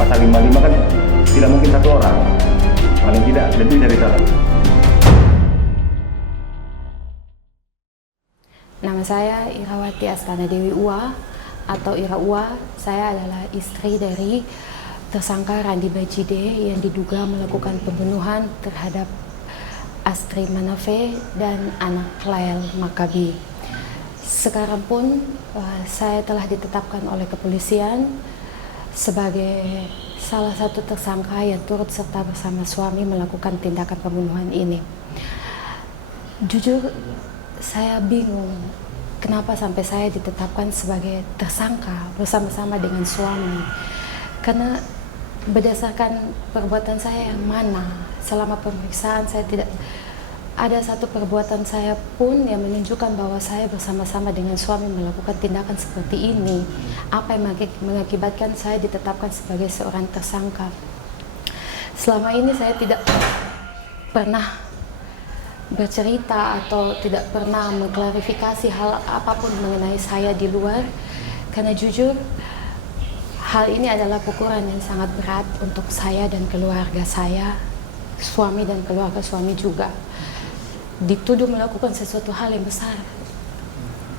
pasal 55 kan tidak mungkin satu orang, paling tidak lebih dari satu. Nama saya Irawati Astana Dewi Ua atau Ira Ua. Saya adalah istri dari tersangka Randi Bajide yang diduga melakukan pembunuhan terhadap Astri Manafe dan anak Lael Makabi. Sekarang pun saya telah ditetapkan oleh kepolisian sebagai salah satu tersangka yang turut serta bersama suami melakukan tindakan pembunuhan ini. Jujur, saya bingung kenapa sampai saya ditetapkan sebagai tersangka bersama-sama dengan suami. Karena berdasarkan perbuatan saya yang mana selama pemeriksaan, saya tidak ada satu perbuatan saya pun yang menunjukkan bahwa saya bersama-sama dengan suami melakukan tindakan seperti ini. Apa yang mengakibatkan saya ditetapkan sebagai seorang tersangka? Selama ini saya tidak pernah bercerita atau tidak pernah mengklarifikasi hal apapun mengenai saya di luar, karena jujur hal ini adalah pukulan yang sangat berat untuk saya dan keluarga saya, suami dan keluarga suami juga. Dituduh melakukan sesuatu hal yang besar.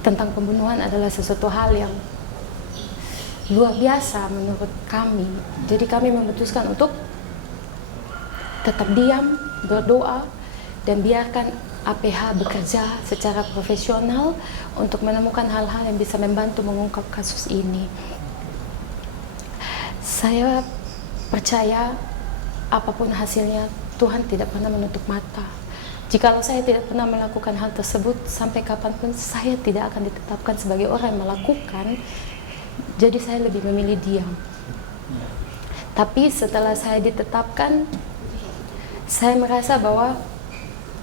Tentang pembunuhan adalah sesuatu hal yang luar biasa menurut kami. Jadi kami memutuskan untuk tetap diam, berdoa, dan biarkan APH bekerja secara profesional untuk menemukan hal-hal yang bisa membantu mengungkap kasus ini. Saya percaya apapun hasilnya, Tuhan tidak pernah menutup mata. Jikalau saya tidak pernah melakukan hal tersebut, sampai kapanpun saya tidak akan ditetapkan sebagai orang yang melakukan. Jadi saya lebih memilih diam. Tapi setelah saya ditetapkan, saya merasa bahwa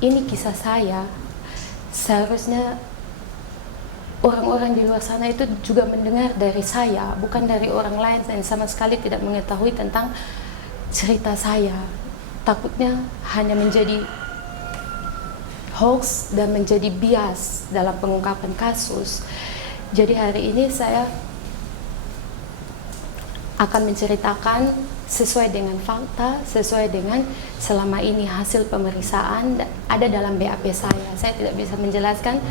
ini kisah saya. Seharusnya orang-orang di luar sana itu juga mendengar dari saya, bukan dari orang lain yang sama sekali tidak mengetahui tentang cerita saya. Takutnya hanya menjadi hoax dan menjadi bias dalam pengungkapan kasus. Jadi hari ini saya akan menceritakan sesuai dengan fakta, sesuai dengan selama ini hasil pemeriksaan ada dalam BAP saya. Saya tidak bisa menjelaskan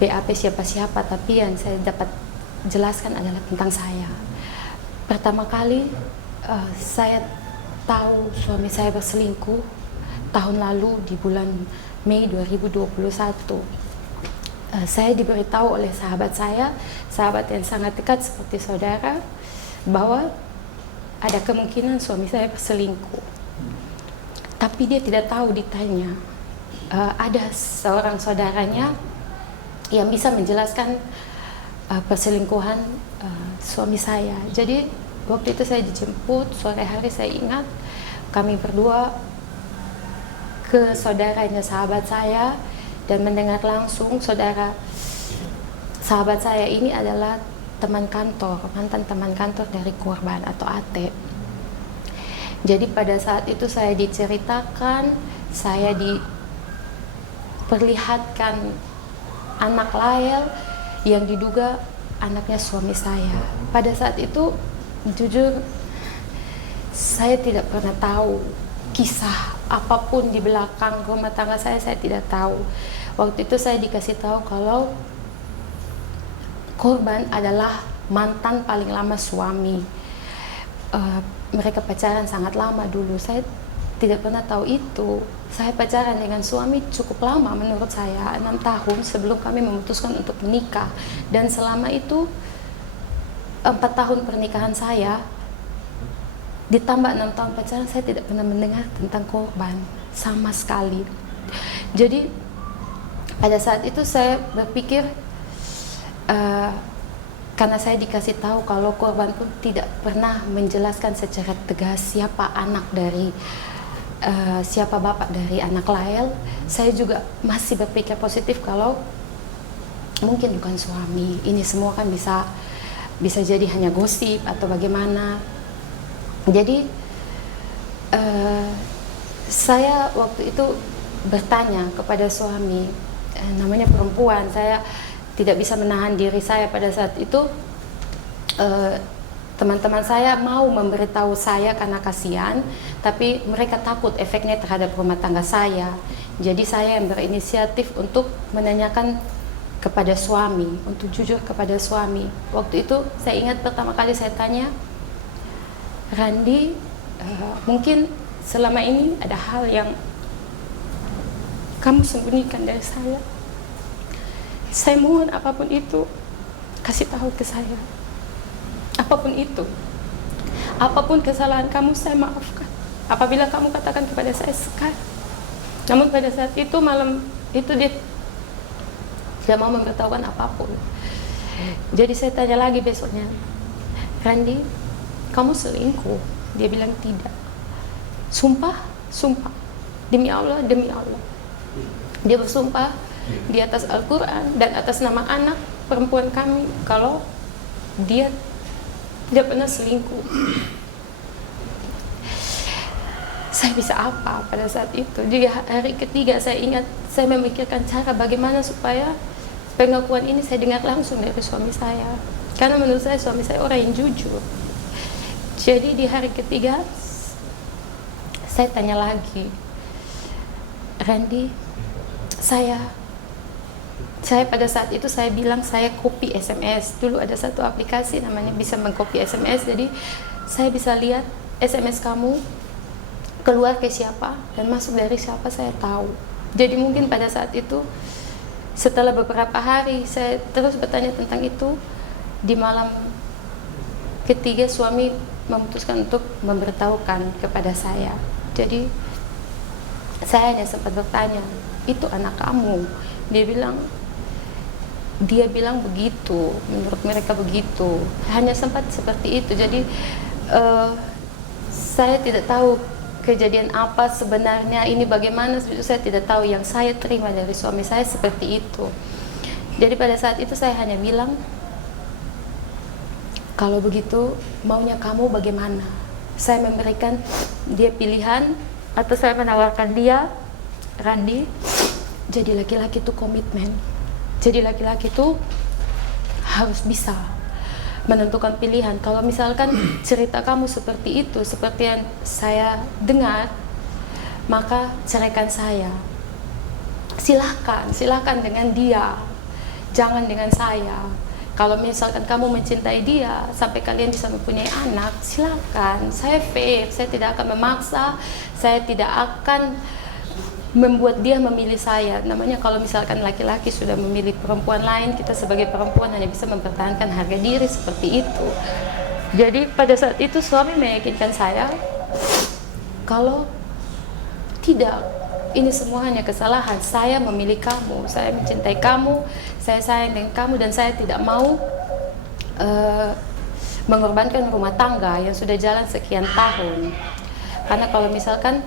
BAP siapa-siapa, tapi yang saya dapat jelaskan adalah tentang saya. Pertama kali saya tahu suami saya berselingkuh tahun lalu di bulan Mei 2021. Saya diberitahu oleh sahabat saya, sahabat yang sangat dekat seperti saudara, bahwa ada kemungkinan suami saya berselingkuh. Tapi dia tidak tahu ditanya. Ada seorang saudaranya yang bisa menjelaskan perselingkuhan suami saya. Jadi waktu itu saya dijemput sore hari, saya ingat kami berdua ke saudaranya sahabat saya dan mendengar langsung. Sahabat saya ini adalah teman kantor, mantan teman kantor dari korban atau AT. Jadi pada saat itu saya diceritakan, saya diperlihatkan anak Lael yang diduga anaknya suami saya. Pada saat itu jujur saya tidak pernah tahu kisah apapun di belakang rumah tangga saya tidak tahu. Waktu itu saya dikasih tahu kalau korban adalah mantan paling lama suami. Mereka pacaran sangat lama dulu. Saya tidak pernah tahu itu. Saya pacaran dengan suami cukup lama menurut saya, 6 tahun sebelum kami memutuskan untuk menikah. Dan selama itu 4 tahun pernikahan saya, ditambah 6 tahun pacaran, saya tidak pernah mendengar tentang korban sama sekali. Jadi pada saat itu saya berpikir, karena saya dikasih tahu kalau korban pun tidak pernah menjelaskan secara tegas siapa anak dari siapa bapak dari anak Lael, saya juga masih berpikir positif kalau mungkin bukan suami. Ini semua kan bisa jadi hanya gosip atau bagaimana. Jadi saya waktu itu bertanya kepada suami, namanya perempuan, saya tidak bisa menahan diri saya pada saat itu. Teman-teman saya mau memberitahu saya karena kasihan, tapi mereka takut efeknya terhadap rumah tangga saya. Jadi saya yang berinisiatif untuk menanyakan kepada suami, untuk jujur kepada suami. Waktu itu saya ingat pertama kali saya tanya, Randi, mungkin selama ini ada hal yang kamu sembunyikan dari saya. Saya mohon apapun itu, kasih tahu ke saya. Apapun itu, apapun kesalahan kamu, saya maafkan. Apabila kamu katakan kepada saya sekarang. Namun pada saat itu, malam itu dia tidak mau memberitahukan apapun. Jadi saya tanya lagi besoknya, Randi, kamu selingkuh? Dia bilang tidak. Sumpah, sumpah, demi Allah, demi Allah. Dia bersumpah di atas Al-Quran dan atas nama anak perempuan kami kalau dia pernah selingkuh. Saya bisa apa pada saat itu? Di hari ketiga saya ingat, saya memikirkan cara bagaimana supaya pengakuan ini saya dengar langsung dari suami saya. Karena menurut saya suami saya orang yang jujur. Jadi di hari ketiga saya tanya lagi, Randi, saya pada saat itu saya bilang saya copy SMS. Dulu ada satu aplikasi namanya bisa mengcopy SMS. Jadi saya bisa lihat SMS kamu keluar ke siapa dan masuk dari siapa, saya tahu. Jadi mungkin pada saat itu setelah beberapa hari saya terus bertanya tentang itu. Di malam ketiga suami memutuskan untuk memberitahukan kepada saya. Jadi saya hanya sempat bertanya, itu anak kamu? Dia bilang begitu, menurut mereka begitu. Hanya sempat seperti itu. Jadi saya tidak tahu kejadian apa sebenarnya, ini bagaimana, saya tidak tahu. Yang saya terima dari suami saya seperti itu. Jadi pada saat itu saya hanya bilang, kalau begitu maunya kamu bagaimana? Saya memberikan dia pilihan, atau saya menawarkan dia, Randi, jadi laki-laki itu komitmen. Jadi laki-laki itu harus bisa menentukan pilihan. Kalau misalkan cerita kamu seperti itu, seperti yang saya dengar, maka ceraikan saya. Silahkan dengan dia, jangan dengan saya. Kalau misalkan kamu mencintai dia sampai kalian bisa mempunyai anak, silakan. Saya fair, saya tidak akan memaksa, saya tidak akan membuat dia memilih saya. Namanya kalau misalkan laki-laki sudah memilih perempuan lain, kita sebagai perempuan hanya bisa mempertahankan harga diri seperti itu. Jadi pada saat itu suami meyakinkan saya kalau tidak, ini semua hanya kesalahan. Saya memilih kamu, saya mencintai kamu, saya sayang dengan kamu, dan saya tidak mau mengorbankan rumah tangga yang sudah jalan sekian tahun. Karena kalau misalkan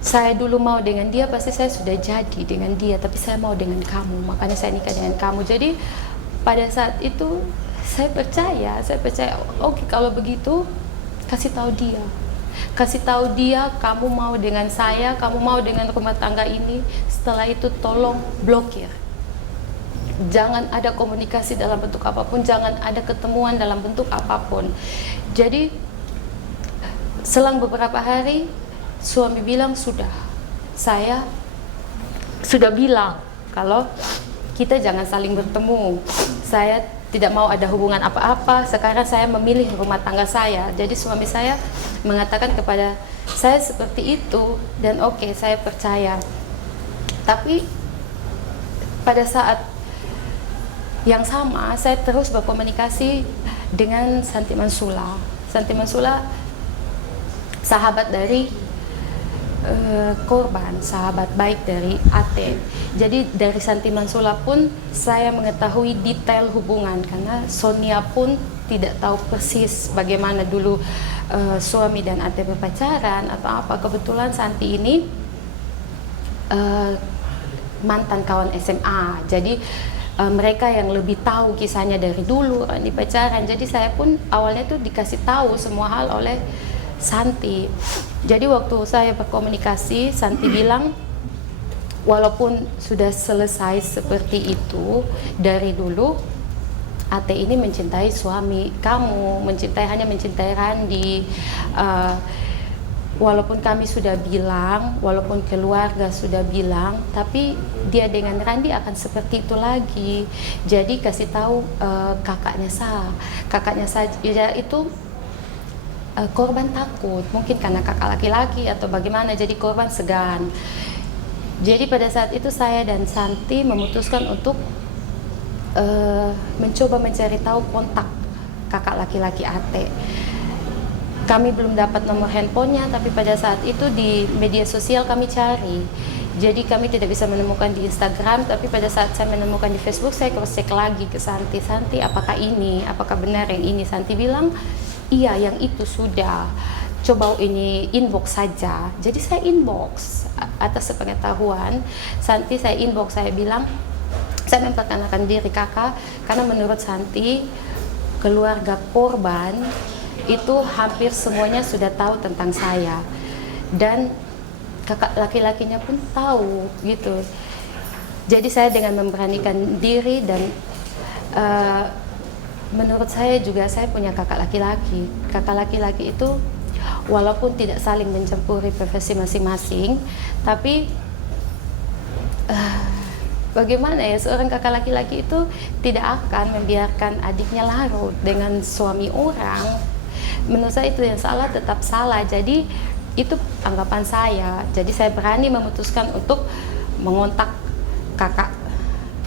saya dulu mau dengan dia, pasti saya sudah jadi dengan dia, tapi saya mau dengan kamu, makanya saya nikah dengan kamu. Jadi pada saat itu saya percaya, oke, kalau begitu kasih tahu dia kamu mau dengan saya, kamu mau dengan rumah tangga ini. Setelah itu tolong blokir, jangan ada komunikasi dalam bentuk apapun, jangan ada ketemuan dalam bentuk apapun. Jadi selang beberapa hari suami bilang, saya sudah bilang kalau kita jangan saling bertemu. Saya tidak mau ada hubungan apa-apa. Sekarang saya memilih rumah tangga saya. Jadi suami saya mengatakan kepada saya seperti itu, dan oke, saya percaya. Tapi pada saat yang sama saya terus berkomunikasi dengan Santi Mansula. Santi Mansula sahabat dari korban, sahabat baik dari Ate. Jadi dari Santi Mansula pun saya mengetahui detail hubungan, karena Sonia pun tidak tahu persis bagaimana dulu suami dan Ate berpacaran atau apa. Kebetulan Santi ini mantan kawan SMA, jadi mereka yang lebih tahu kisahnya dari dulu di pacaran. Jadi saya pun awalnya tuh dikasih tahu semua hal oleh Santi. Jadi waktu saya berkomunikasi, Santi bilang walaupun sudah selesai seperti itu dari dulu, Ate ini mencintai suami kamu, hanya mencintai Randi. Walaupun kami sudah bilang, walaupun keluarga sudah bilang, tapi dia dengan Randi akan seperti itu lagi. Jadi kasih tahu kakaknya saja itu korban takut, mungkin karena kakak laki-laki atau bagaimana, jadi korban segan. Jadi pada saat itu saya dan Santi memutuskan untuk mencoba mencari tahu kontak kakak laki-laki Ate. Kami belum dapat nomor handphonenya, tapi pada saat itu di media sosial kami cari. Jadi kami tidak bisa menemukan di Instagram, tapi pada saat saya menemukan di Facebook, saya cross check lagi ke Santi. Santi, apakah benar yang ini? Santi bilang, iya yang itu sudah. Coba ini inbox saja. Jadi saya inbox atas sepengetahuan Santi, saya inbox, saya bilang, saya memperkenalkan diri kakak, karena menurut Santi, keluarga korban itu hampir semuanya sudah tahu tentang saya, dan kakak laki-lakinya pun tahu gitu. Jadi saya dengan memberanikan diri, dan menurut saya juga saya punya kakak laki-laki. Kakak laki-laki itu walaupun tidak saling mencampuri profesi masing-masing, tapi bagaimana ya, seorang kakak laki-laki itu tidak akan membiarkan adiknya larut dengan suami orang. Menurut saya itu yang salah tetap salah. Jadi itu anggapan saya. Jadi saya berani memutuskan untuk mengontak kakak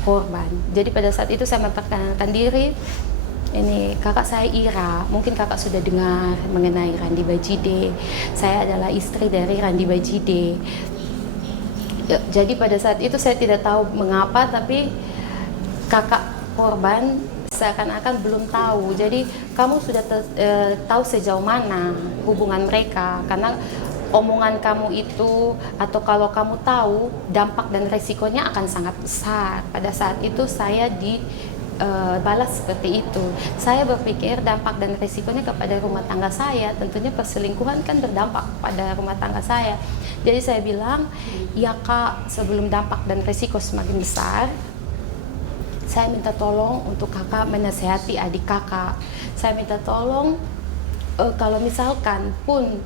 korban. Jadi pada saat itu saya memperkenalkan diri. Ini kakak saya Ira, mungkin kakak sudah dengar mengenai Randi Bajide. Saya adalah istri dari Randi Bajide. Jadi pada saat itu saya tidak tahu mengapa, tapi kakak korban seakan-akan belum tahu. Jadi kamu sudah tahu sejauh mana hubungan mereka, karena omongan kamu itu, atau kalau kamu tahu, dampak dan resikonya akan sangat besar. Pada saat itu saya balas seperti itu. Saya berpikir dampak dan resikonya kepada rumah tangga saya, tentunya perselingkuhan kan berdampak pada rumah tangga saya. Jadi saya bilang, ya kak, sebelum dampak dan resiko semakin besar, saya minta tolong untuk kakak menasehati adik kakak. Saya minta tolong kalau misalkan pun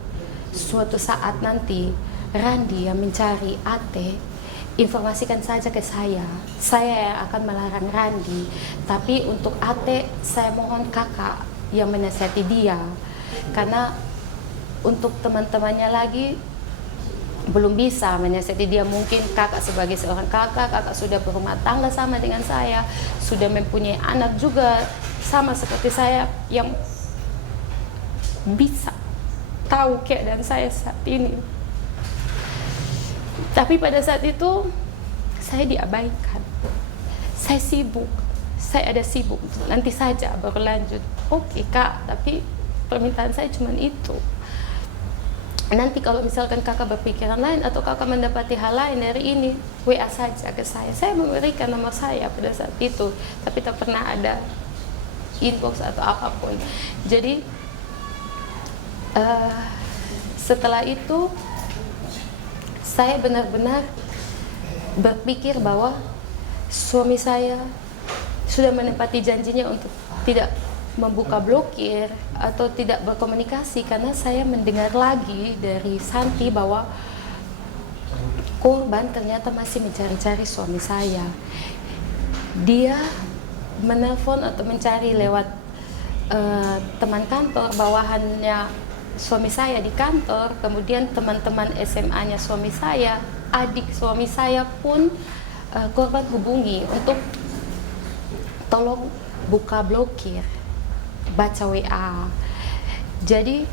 suatu saat nanti Randi yang mencari Ate, informasikan saja ke saya. Saya yang akan melarang Randi. Tapi untuk Ate, saya mohon kakak yang menasehati dia. Karena untuk teman-temannya lagi belum bisa menasihati dia. Mungkin kakak sebagai seorang kakak sudah berumah tangga sama dengan saya, sudah mempunyai anak juga sama seperti saya, yang bisa tahu keadaan saya saat ini. Tapi pada saat itu saya diabaikan. Saya sibuk, saya ada sibuk, nanti saja baru lanjut. Oke kak, tapi permintaan saya cuma itu. Nanti kalau misalkan kakak berpikiran lain atau kakak mendapati hal lain dari ini, WA saja ke saya. Saya memberikan nomor saya pada saat itu, tapi tak pernah ada inbox atau apapun. Jadi setelah itu saya benar-benar berpikir bahwa suami saya sudah menepati janjinya untuk tidak membuka blokir atau tidak berkomunikasi, karena saya mendengar lagi dari Santi bahwa korban ternyata masih mencari-cari suami saya. Dia menelpon atau mencari lewat teman kantor bawahannya suami saya di kantor, kemudian teman-teman SMA-nya suami saya, adik suami saya pun korban hubungi untuk tolong buka blokir, baca WA. Jadi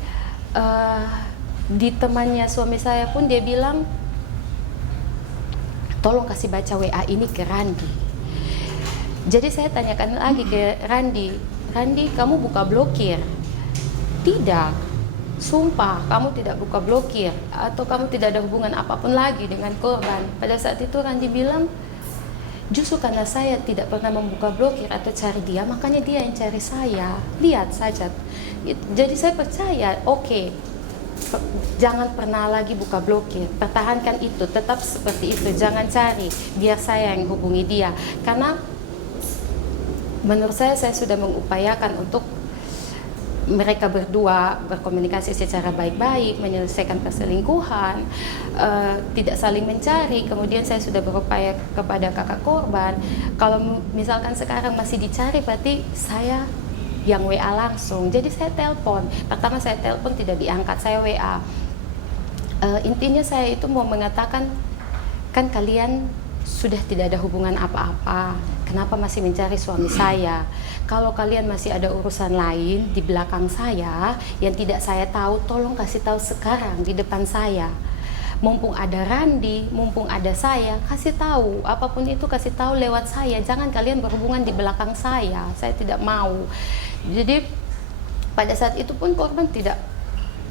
di temannya suami saya pun dia bilang, tolong kasih baca WA ini ke Randi. Jadi saya tanyakan lagi ke Randi, Randi kamu buka blokir? Tidak, sumpah kamu tidak buka blokir, atau kamu tidak ada hubungan apapun lagi dengan korban. Pada saat itu Randi bilang, justru karena saya tidak pernah membuka blokir atau cari dia, makanya dia yang cari saya. Lihat saja. Jadi saya percaya, oke, jangan pernah lagi buka blokir, pertahankan itu, tetap seperti itu, jangan cari, biar saya yang hubungi dia. Karena Menurut saya sudah mengupayakan untuk mereka berdua berkomunikasi secara baik-baik, menyelesaikan perselingkuhan, tidak saling mencari. Kemudian saya sudah berupaya kepada kakak korban. Kalau misalkan sekarang masih dicari, berarti saya yang WA langsung. Jadi saya telepon. Pertama saya telepon tidak diangkat, saya WA. Intinya saya itu mau mengatakan, kan kalian sudah tidak ada hubungan apa-apa, kenapa masih mencari suami saya? Kalau kalian masih ada urusan lain di belakang saya yang tidak saya tahu, tolong kasih tahu sekarang di depan saya. Mumpung ada Randi, mumpung ada saya, kasih tahu, apapun itu kasih tahu lewat saya. Jangan kalian berhubungan di belakang saya tidak mau. Jadi pada saat itu pun korban tidak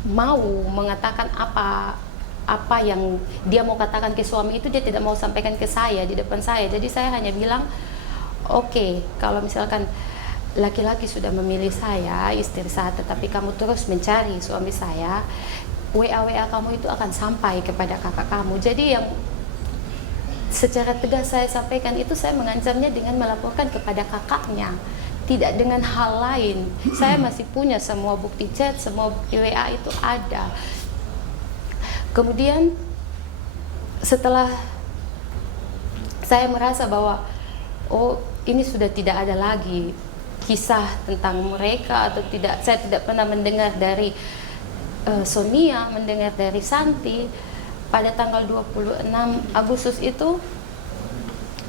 mau mengatakan apa yang dia mau katakan ke suami itu, dia tidak mau sampaikan ke saya di depan saya. Jadi saya hanya bilang, oke, kalau misalkan laki-laki sudah memilih saya, istri saya, tetapi kamu terus mencari suami saya, WA kamu itu akan sampai kepada kakak kamu. Jadi yang secara tegas saya sampaikan itu, saya mengancamnya dengan melaporkan kepada kakaknya, tidak dengan hal lain. Saya masih punya semua bukti chat, semua bukti WA itu ada. Kemudian setelah saya merasa bahwa ini sudah tidak ada lagi kisah tentang mereka, atau tidak, saya tidak pernah mendengar dari Sonia, mendengar dari Santi. Pada tanggal 26 Agustus itu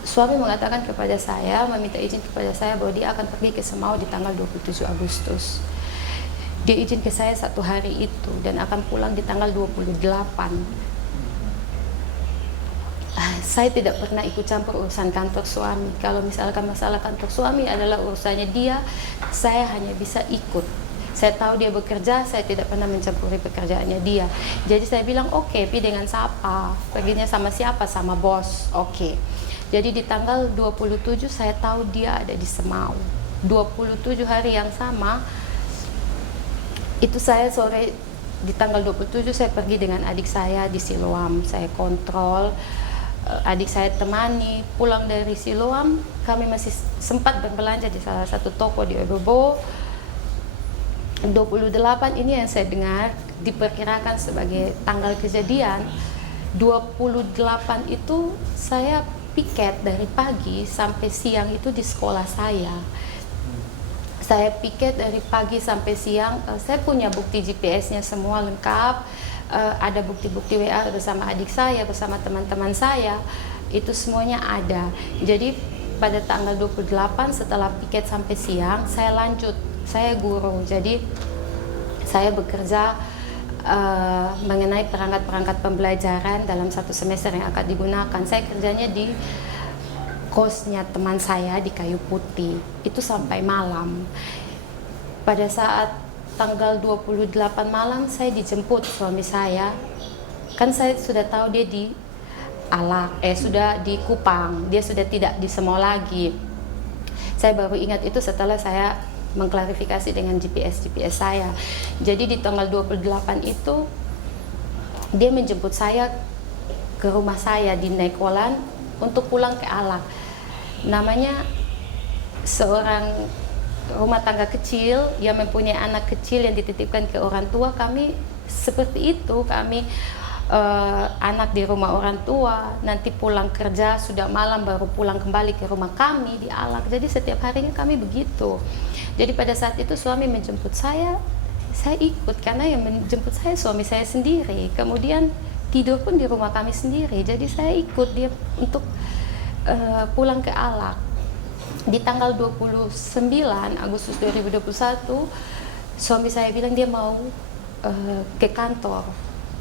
suami mengatakan kepada saya, meminta izin kepada saya bahwa dia akan pergi ke Semau di tanggal 27 Agustus. Dia izin ke saya 1 hari itu dan akan pulang di tanggal 28. Saya tidak pernah ikut campur urusan kantor suami. Kalau misalkan masalah kantor suami adalah urusannya dia, saya hanya bisa ikut. Saya tahu dia bekerja, saya tidak pernah mencampuri pekerjaannya dia. Jadi saya bilang, oke, pergi dengan siapa? Perginya sama siapa? Sama bos. Oke. Jadi di tanggal 27 saya tahu dia ada di Semau. 27 hari yang sama, itu saya sore di tanggal 27 saya pergi dengan adik saya di Siloam. Saya kontrol, adik saya temani. Pulang dari Siloam, kami masih sempat berbelanja di salah satu toko di Obobo. 28 ini yang saya dengar diperkirakan sebagai tanggal kejadian. 28 itu saya piket dari pagi sampai siang itu di sekolah saya. Saya piket dari pagi sampai siang. Saya punya bukti GPS-nya semua lengkap. Ada bukti-bukti WA bersama adik saya, bersama teman-teman saya. Itu semuanya ada. Jadi pada tanggal 28 setelah piket sampai siang, saya lanjut. Saya guru. Jadi saya bekerja mengenai perangkat-perangkat pembelajaran dalam 1 semester yang akan digunakan. Saya kerjanya di kosnya teman saya di Kayu Putih, itu sampai malam. Pada saat tanggal 28 malam saya dijemput suami saya. Kan saya sudah tahu dia di Alak, sudah di Kupang, dia sudah tidak di Semau lagi. Saya baru ingat itu setelah saya mengklarifikasi dengan GPS saya. Jadi di tanggal 28 itu dia menjemput saya ke rumah saya di Nekolan untuk pulang ke Alak. Namanya seorang rumah tangga kecil yang mempunyai anak kecil yang dititipkan ke orang tua. Kami seperti itu, kami anak di rumah orang tua, nanti pulang kerja sudah malam baru pulang kembali ke rumah kami di Alak. Jadi setiap harinya kami begitu. Jadi pada saat itu suami menjemput saya ikut karena yang menjemput saya suami saya sendiri. Kemudian tidur pun di rumah kami sendiri. Jadi saya ikut dia untuk pulang ke Alak. Di tanggal 29 Agustus 2021 suami saya bilang dia mau ke kantor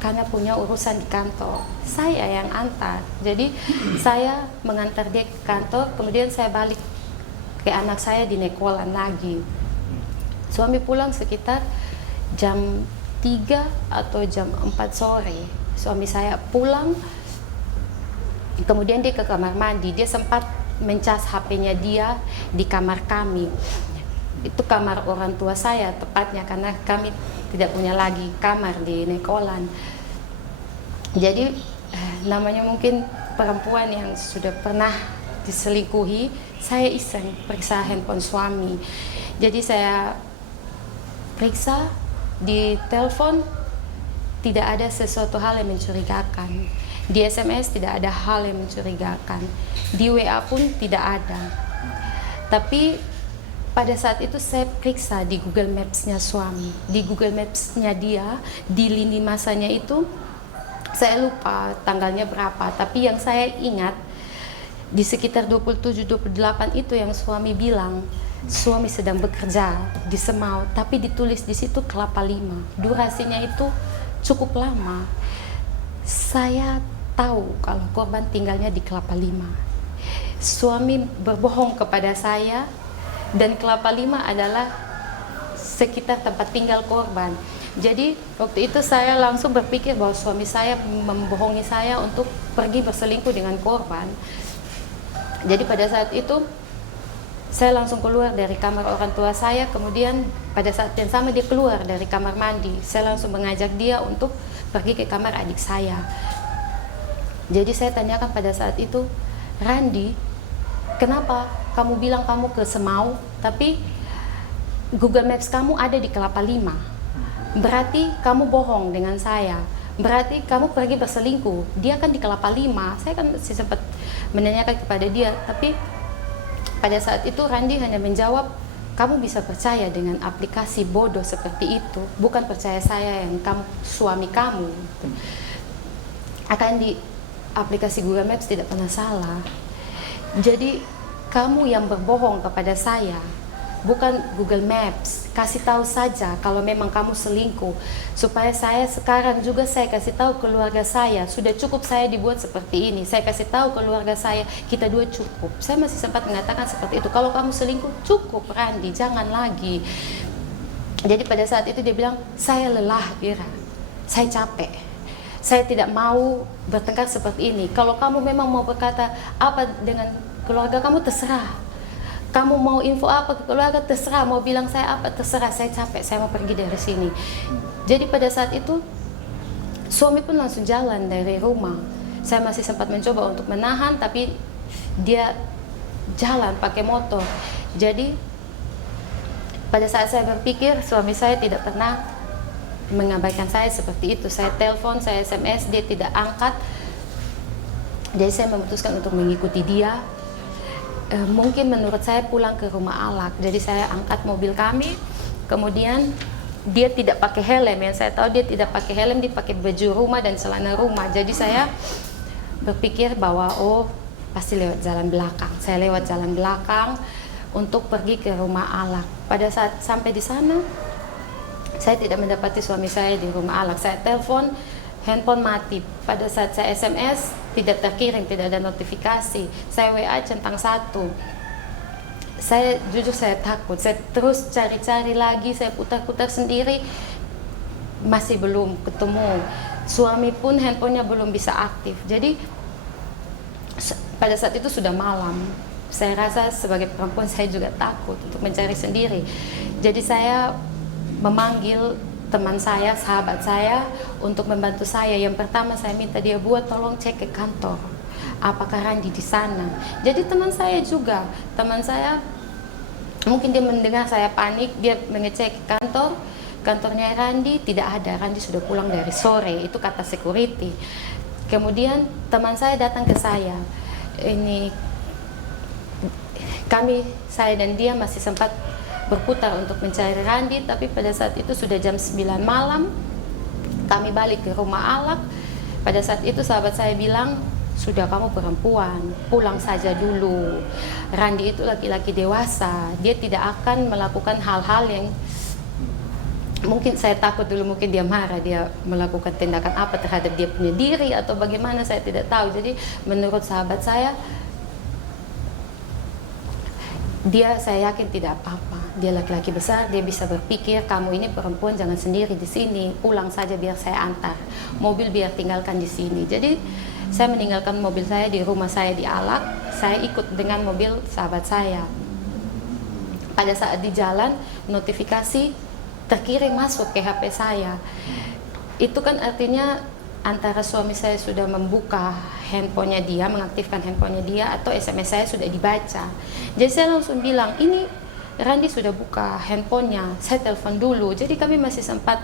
karena punya urusan di kantor. Saya yang antar. Jadi saya mengantar dia ke kantor, kemudian saya balik ke anak saya di Nekolan lagi. Suami pulang sekitar jam 3 atau jam 4 sore. Suami saya pulang, kemudian dia ke kamar mandi. Dia sempat mencas HP-nya dia di kamar kami. Itu kamar orang tua saya tepatnya, karena kami tidak punya lagi kamar di Nekolan. Jadi namanya mungkin perempuan yang sudah pernah diselingkuhi, saya iseng periksa handphone suami. Jadi saya periksa di telepon, tidak ada sesuatu hal yang mencurigakan. Di SMS tidak ada hal yang mencurigakan. Di WA pun tidak ada. Tapi pada saat itu saya periksa di Google Maps-nya suami. Di Google Maps-nya dia, di lini masanya itu, saya lupa tanggalnya berapa. Tapi yang saya ingat, di sekitar 27-28 itu yang suami bilang, suami sedang bekerja di Semau, tapi ditulis di situ Kelapa Lima. Durasinya itu cukup lama. Saya tahu kalau korban tinggalnya di Kelapa Lima. Suami berbohong kepada saya, dan Kelapa Lima adalah sekitar tempat tinggal korban. Jadi waktu itu saya langsung berpikir bahwa suami saya membohongi saya untuk pergi berselingkuh dengan korban. Jadi pada saat itu saya langsung keluar dari kamar orang tua saya, kemudian pada saat yang sama dia keluar dari kamar mandi. Saya langsung mengajak dia untuk pergi ke kamar adik saya. Jadi saya tanyakan pada saat itu, Randi, kenapa kamu bilang kamu ke Semau, tapi Google Maps kamu ada di Kelapa Lima? Berarti kamu bohong dengan saya. Berarti kamu pergi berselingkuh. Dia kan di Kelapa Lima. Saya kan masih sempat menanyakan kepada dia, tapi pada saat itu Randi hanya menjawab, kamu bisa percaya dengan aplikasi bodoh seperti itu, bukan percaya saya yang suami kamu. Akan di aplikasi Google Maps tidak pernah salah. Jadi kamu yang berbohong kepada saya, bukan Google Maps. Kasih tahu saja kalau memang kamu selingkuh, supaya saya sekarang juga saya kasih tahu keluarga saya, sudah cukup saya dibuat seperti ini. Saya kasih tahu keluarga saya, kita dua cukup. Saya masih sempat mengatakan seperti itu, kalau kamu selingkuh cukup Randi, jangan lagi. Jadi pada saat itu dia bilang, saya lelah Ira, saya capek, saya tidak mau bertengkar seperti ini. Kalau kamu memang mau berkata apa dengan keluarga kamu, terserah. Kamu mau info apa ke keluarga, terserah. Mau bilang saya apa, terserah. Saya capek, saya mau pergi dari sini. Jadi pada saat itu suami pun langsung jalan dari rumah. Saya masih sempat mencoba untuk menahan, tapi dia jalan pakai motor. Jadi pada saat saya berpikir suami saya tidak pernah mengabaikan saya seperti itu. Saya telepon, saya SMS, dia tidak angkat. Jadi saya memutuskan untuk mengikuti dia. Mungkin menurut saya pulang ke rumah Alak. Jadi saya angkat mobil kami, kemudian dia tidak pakai helm. Yang saya tahu dia tidak pakai helm, dia pakai baju rumah dan celana rumah. Jadi saya berpikir bahwa oh pasti lewat jalan belakang. Saya lewat jalan belakang untuk pergi ke rumah Alak. Pada saat sampai di sana, saya tidak mendapati suami saya di rumah Alak. Saya telepon, handphone mati. Pada saat saya SMS, tidak terkirim, tidak ada notifikasi. Saya WA centang 1. Saya jujur saya takut. Saya terus cari-cari lagi, saya putar-putar sendiri, masih belum ketemu. Suami pun handphonenya belum bisa aktif. Jadi pada saat itu sudah malam. Saya rasa sebagai perempuan saya juga takut untuk mencari sendiri. Jadi saya memanggil teman saya, sahabat saya untuk membantu saya. Yang pertama saya minta dia buat tolong cek ke kantor, apakah Randi di sana. Jadi teman saya juga, teman saya mungkin dia mendengar saya panik, dia mengecek kantornya Randi, tidak ada. Randi sudah pulang dari sore, itu kata security. Kemudian teman saya datang ke saya. Saya dan dia masih sempat berputar untuk mencari Randi, tapi pada saat itu sudah jam 9 malam. Kami balik ke rumah Alak. Pada saat itu sahabat saya bilang, sudah kamu perempuan, pulang saja dulu. Randi itu laki-laki dewasa, dia tidak akan melakukan hal-hal yang mungkin saya takut dulu, mungkin dia marah, dia melakukan tindakan apa terhadap dia punya diri atau bagaimana, saya tidak tahu. Jadi menurut sahabat saya saya yakin tidak apa-apa. Dia laki-laki besar, dia bisa berpikir, kamu ini perempuan jangan sendiri di sini, pulang saja biar saya antar. Mobil biar tinggalkan di sini. Jadi saya meninggalkan mobil saya di rumah saya di Alak, saya ikut dengan mobil sahabat saya. Pada saat di jalan, notifikasi terkirim masuk ke HP saya. Itu kan artinya antara suami saya sudah membuka handphonenya dia, mengaktifkan handphonenya dia, atau SMS saya sudah dibaca. Jadi saya langsung bilang, ini Randi sudah buka handphonenya, saya telepon dulu. Jadi kami masih sempat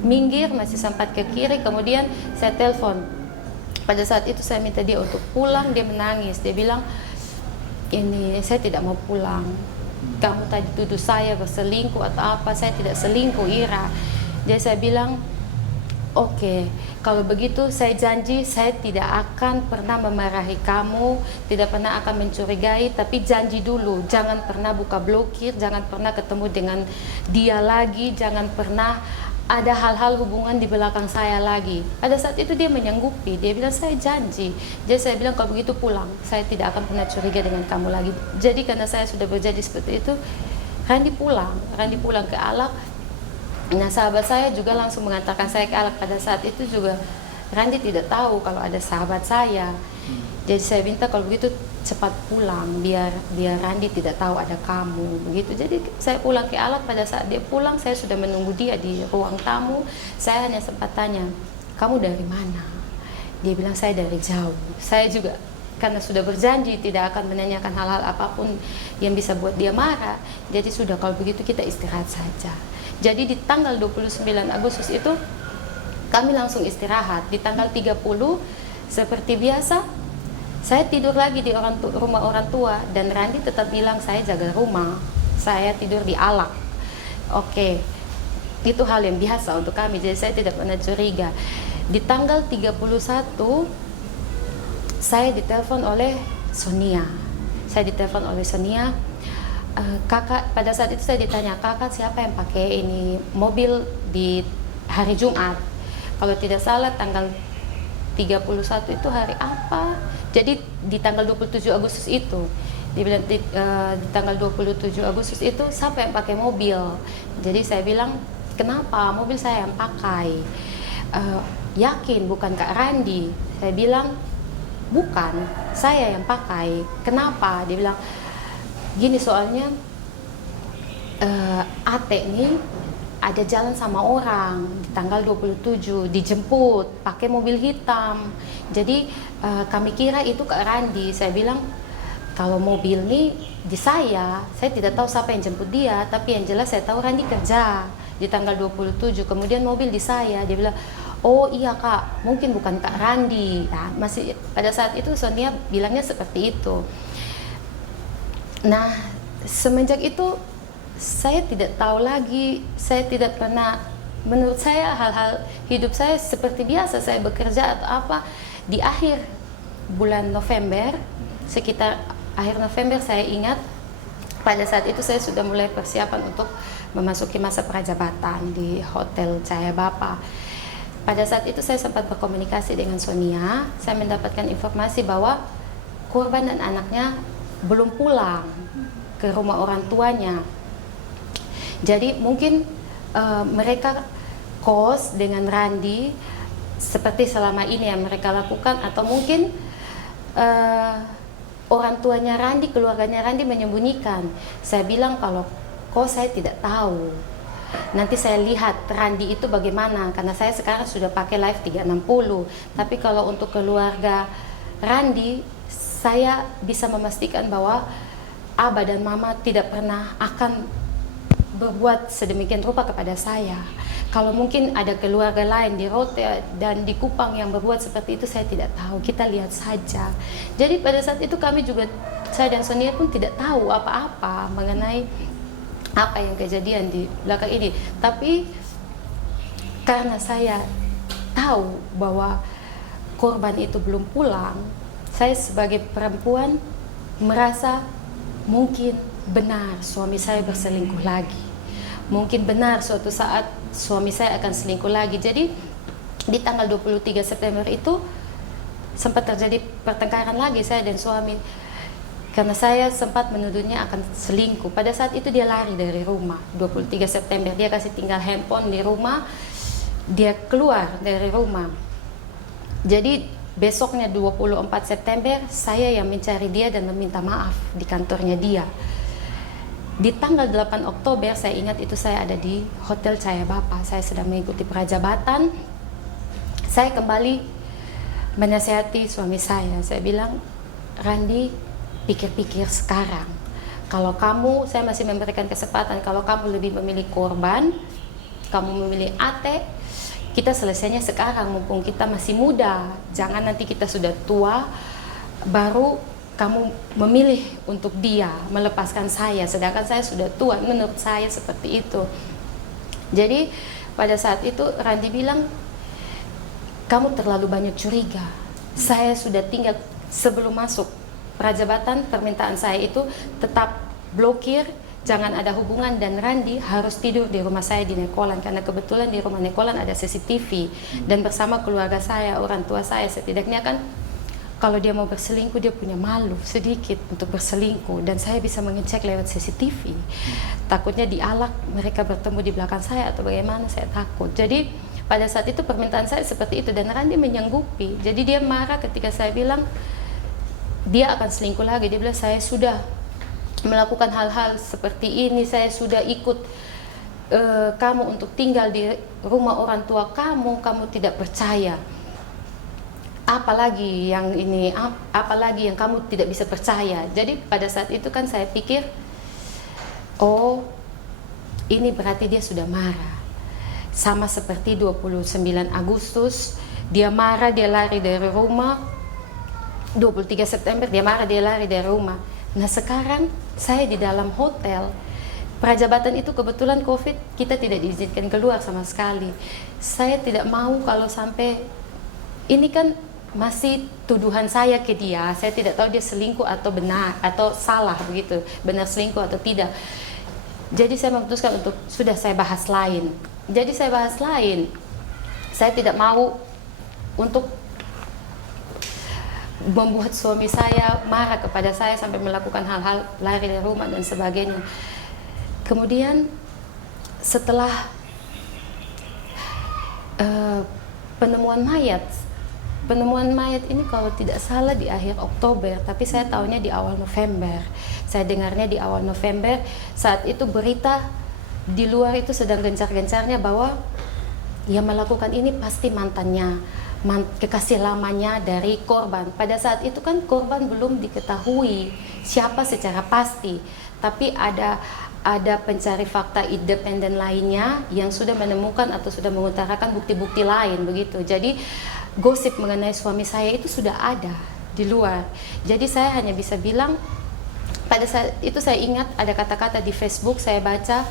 minggir, masih sempat ke kiri, kemudian saya telepon. Pada saat itu saya minta dia untuk pulang, dia menangis. Dia bilang, ini saya tidak mau pulang. Kamu tadi tuduh saya berselingkuh atau apa, saya tidak selingkuh, Ira. Jadi saya bilang, oke, kalau begitu saya janji saya tidak akan pernah memarahi kamu, tidak pernah akan mencurigai, tapi janji dulu, jangan pernah buka blokir, jangan pernah ketemu dengan dia lagi, jangan pernah ada hal-hal hubungan di belakang saya lagi. Pada saat itu dia menyanggupi, dia bilang saya janji. Jadi saya bilang kalau begitu pulang, saya tidak akan pernah curiga dengan kamu lagi. Jadi karena saya sudah berjanji seperti itu, Randi pulang ke Alak. Nah, sahabat saya juga langsung mengantarkan saya ke Alak. Pada saat itu juga Randi tidak tahu kalau ada sahabat saya. Jadi saya minta kalau begitu cepat pulang, biar Randi tidak tahu ada kamu, begitu. Jadi saya pulang ke Alak. Pada saat dia pulang, saya sudah menunggu dia di ruang tamu. Saya hanya sempat tanya, kamu dari mana? Dia bilang saya dari jauh. Saya juga karena sudah berjanji tidak akan menanyakan hal-hal apapun yang bisa buat dia marah. Jadi sudah, kalau begitu kita istirahat saja. Jadi di tanggal 29 Agustus itu kami langsung istirahat. Di tanggal 30 seperti biasa saya tidur lagi di rumah orang tua, dan Randi tetap bilang saya jaga rumah, saya tidur di Alak. Oke, itu hal yang biasa untuk kami, jadi saya tidak pernah curiga. Di tanggal 31 saya ditelepon oleh Sonia. Kakak, pada saat itu saya ditanya, kakak siapa yang pakai ini mobil di hari Jumat? Kalau tidak salah tanggal 31 itu hari apa? Jadi di tanggal 27 Agustus itu, di tanggal 27 Agustus itu siapa yang pakai mobil? Jadi saya bilang, kenapa? Mobil saya yang pakai. Yakin bukan Kak Randi? Saya bilang, bukan, saya yang pakai. Kenapa? Dia bilang, gini soalnya Ate nih ada jalan sama orang di tanggal 27, dijemput pakai mobil hitam. Jadi kami kira itu Kak Randi. Saya bilang, kalau mobil nih di saya tidak tahu siapa yang jemput dia, tapi yang jelas saya tahu Randi kerja di tanggal 27, kemudian mobil di saya. Dia bilang, oh iya Kak, mungkin bukan Kak Randi. Nah, masih pada saat itu Sonia bilangnya seperti itu. Nah, semenjak itu saya tidak tahu lagi, saya tidak pernah, menurut saya hal-hal hidup saya seperti biasa, saya bekerja atau apa. Di akhir bulan November, sekitar akhir November saya ingat, pada saat itu saya sudah mulai persiapan untuk memasuki masa prajabatan di Hotel Cahaya Bapa. Pada saat itu saya sempat berkomunikasi dengan Sonia, saya mendapatkan informasi bahwa korban dan anaknya belum pulang ke rumah orang tuanya. Jadi mungkin mereka kos dengan Randi seperti selama ini yang mereka lakukan, atau mungkin orang tuanya Randi, keluarganya Randi menyembunyikan. Saya bilang kalau kos saya tidak tahu. Nanti saya lihat Randi itu bagaimana, karena saya sekarang sudah pakai Live 360. Tapi kalau untuk keluarga Randi, saya bisa memastikan bahwa Abah dan Mama tidak pernah akan berbuat sedemikian rupa kepada saya. Kalau mungkin ada keluarga lain di Rote dan di Kupang yang berbuat seperti itu, saya tidak tahu. Kita lihat saja. Jadi pada saat itu kami juga, saya dan Sonia pun tidak tahu apa-apa mengenai apa yang kejadian di belakang ini. Tapi karena saya tahu bahwa korban itu belum pulang, saya sebagai perempuan merasa mungkin benar suami saya berselingkuh lagi. Mungkin benar suatu saat suami saya akan selingkuh lagi. Jadi di tanggal 23 September itu sempat terjadi pertengkaran lagi saya dan suami, karena saya sempat menuduhnya akan selingkuh. Pada saat itu dia lari dari rumah. 23 September dia kasih tinggal handphone di rumah, dia keluar dari rumah. Jadi besoknya 24 September saya yang mencari dia dan meminta maaf di kantornya dia. Di tanggal 8 Oktober saya ingat itu saya ada di Hotel Cahaya Bapa. Saya sedang mengikuti prajabatan. Saya kembali menasihati suami saya bilang, Randi, pikir-pikir sekarang. Kalau kamu, saya masih memberikan kesempatan, kalau kamu lebih memilih korban, kamu memilih Ate, kita selesainya sekarang, mumpung kita masih muda. Jangan nanti kita sudah tua, baru kamu memilih untuk dia, melepaskan saya, sedangkan saya sudah tua. Menurut saya seperti itu. Jadi pada saat itu Randi bilang, kamu terlalu banyak curiga. Saya sudah tinggal, sebelum masuk prajabatan, permintaan saya itu tetap blokir, jangan ada hubungan, dan Randi harus tidur di rumah saya di Nekolan, karena kebetulan di rumah Nekolan ada CCTV, dan bersama keluarga saya, orang tua saya, setidaknya kan kalau dia mau berselingkuh dia punya malu sedikit untuk berselingkuh, dan saya bisa mengecek lewat CCTV. Takutnya dialak mereka bertemu di belakang saya atau bagaimana, saya takut. Jadi pada saat itu permintaan saya seperti itu, dan Randi menyanggupi. Jadi dia marah ketika saya bilang dia akan selingkuh lagi. Dia bilang, saya sudah melakukan hal-hal seperti ini, saya sudah ikut kamu untuk tinggal di rumah orang tua kamu, kamu tidak percaya. Apalagi yang ini, apalagi yang kamu tidak bisa percaya. Jadi pada saat itu kan saya pikir, oh ini berarti dia sudah marah. Sama seperti 29 Agustus, dia marah, dia lari dari rumah. 23 September dia marah, dia lari dari rumah. Nah sekarang saya di dalam hotel, prajabatan itu kebetulan COVID, kita tidak diizinkan keluar sama sekali. Saya tidak mau kalau sampai, ini kan masih tuduhan saya ke dia, saya tidak tahu dia selingkuh atau benar atau salah begitu, benar selingkuh atau tidak. Jadi saya memutuskan untuk sudah saya bahas lain. Jadi saya bahas lain. Saya tidak mau untuk membuat suami saya marah kepada saya sampai melakukan hal-hal lari dari rumah dan sebagainya. Kemudian setelah penemuan mayat ini kalau tidak salah di akhir Oktober, tapi saya tahunya di awal November. Saya dengarnya di awal November. Saat itu berita di luar itu sedang gencar-gencarnya bahwa yang melakukan ini pasti mantannya, kekasih lamanya dari korban. Pada saat itu kan korban belum diketahui siapa secara pasti, tapi ada pencari fakta independen lainnya yang sudah menemukan atau sudah mengutarakan bukti-bukti lain begitu. Jadi gosip mengenai suami saya itu sudah ada di luar. Jadi saya hanya bisa bilang, pada saat itu saya ingat ada kata-kata di Facebook, saya baca,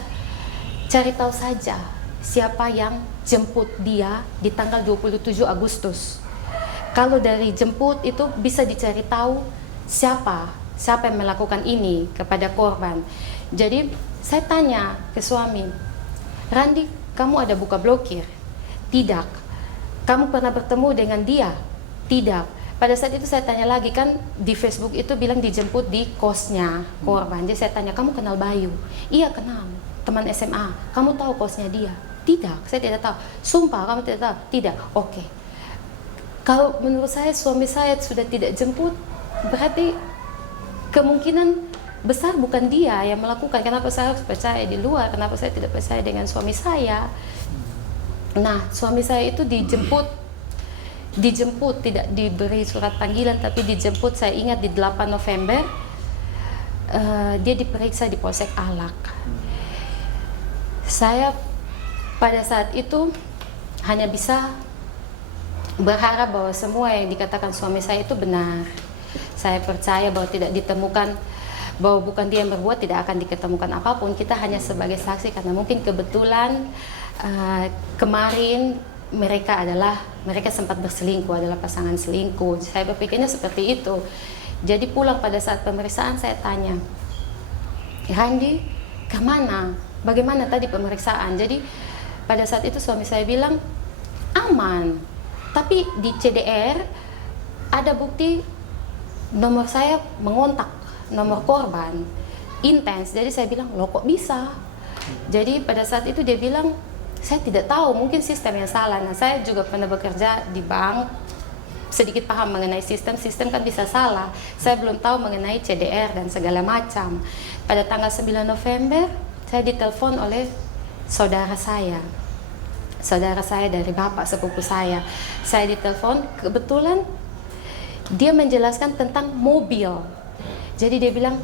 cari tahu saja siapa yang jemput dia di tanggal 27 Agustus. Kalau dari jemput itu bisa dicari tahu siapa yang melakukan ini kepada korban. Jadi saya tanya ke suami, Randi, kamu ada buka blokir? Tidak. Kamu pernah bertemu dengan dia? Tidak. Pada saat itu saya tanya lagi, kan di Facebook itu bilang dijemput di kosnya korban. Jadi saya tanya, kamu kenal Bayu? Iya kenal, teman SMA. Kamu tahu kosnya dia? Tidak, saya tidak tahu. Sumpah kamu tidak tahu? Tidak. Oke. Kalau menurut saya suami saya sudah tidak jemput, berarti kemungkinan besar bukan dia yang melakukan. Kenapa saya harus percaya di luar? Kenapa saya tidak percaya dengan suami saya? Nah, suami saya itu dijemput, tidak diberi surat panggilan, tapi dijemput, saya ingat di 8 November, dia diperiksa di Polsek Alak. Saya pada saat itu hanya bisa berharap bahwa semua yang dikatakan suami saya itu benar. Saya percaya bahwa tidak ditemukan, bahwa bukan dia yang berbuat, tidak akan diketemukan apapun. Kita hanya sebagai saksi karena mungkin kebetulan kemarin mereka sempat berselingkuh, adalah pasangan selingkuh. Saya berpikirnya seperti itu. Jadi pulang pada saat pemeriksaan saya tanya, Randi, kemana? Bagaimana tadi pemeriksaan? Jadi pada saat itu suami saya bilang, aman. Tapi di CDR ada bukti nomor saya mengontak nomor korban intens. Jadi saya bilang, loh kok bisa? Jadi pada saat itu dia bilang, saya tidak tahu, mungkin sistem yang salah. Nah, saya juga pernah bekerja di bank, sedikit paham mengenai sistem kan bisa salah. Saya belum tahu mengenai CDR dan segala macam. Pada tanggal 9 November, saya ditelepon oleh saudara saya. saudara saya, dari bapak sepupu saya. Saya ditelepon, kebetulan dia menjelaskan tentang mobil. Jadi dia bilang,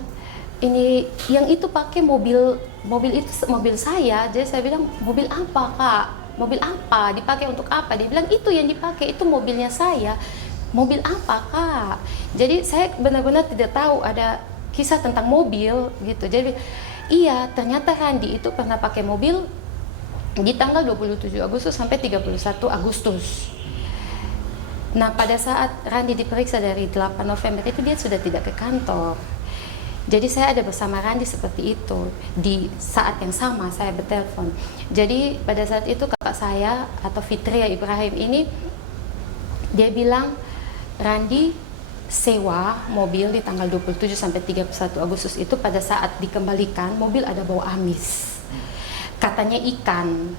ini yang itu pakai mobil itu mobil saya. Jadi saya bilang, mobil apa kak? Mobil apa? Dipakai untuk apa? Dia bilang, itu yang dipakai, itu mobilnya saya. Mobil apa kak? Jadi saya benar-benar tidak tahu ada kisah tentang mobil gitu. Jadi iya, ternyata Randi itu pernah pakai mobil di tanggal 27 Agustus sampai 31 Agustus. Nah, pada saat Randi diperiksa dari 8 November itu dia sudah tidak ke kantor. Jadi saya ada bersama Randi seperti itu. Di saat yang sama saya bertelepon. Jadi pada saat itu kakak saya atau Fitria Ibrahim ini, dia bilang Randi sewa mobil di tanggal 27 sampai 31 Agustus itu. Pada saat dikembalikan mobil ada bau amis, katanya ikan.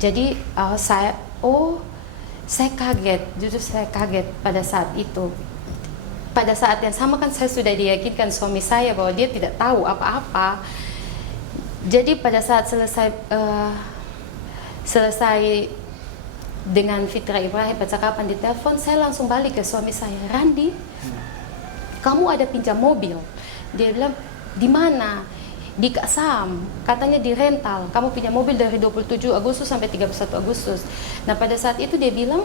Jadi saya kaget, jujur saya kaget pada saat itu. Pada saat yang sama kan saya sudah diyakinkan suami saya bahwa dia tidak tahu apa-apa. Jadi pada saat selesai dengan Fitra Ibrahim percakapan di telepon, saya langsung balik ke suami saya, Randi, kamu ada pinjam mobil? Dia bilang, di mana? Di Kak Sam, katanya di rental. Kamu punya mobil dari 27 Agustus sampai 31 Agustus. Nah pada saat itu dia bilang,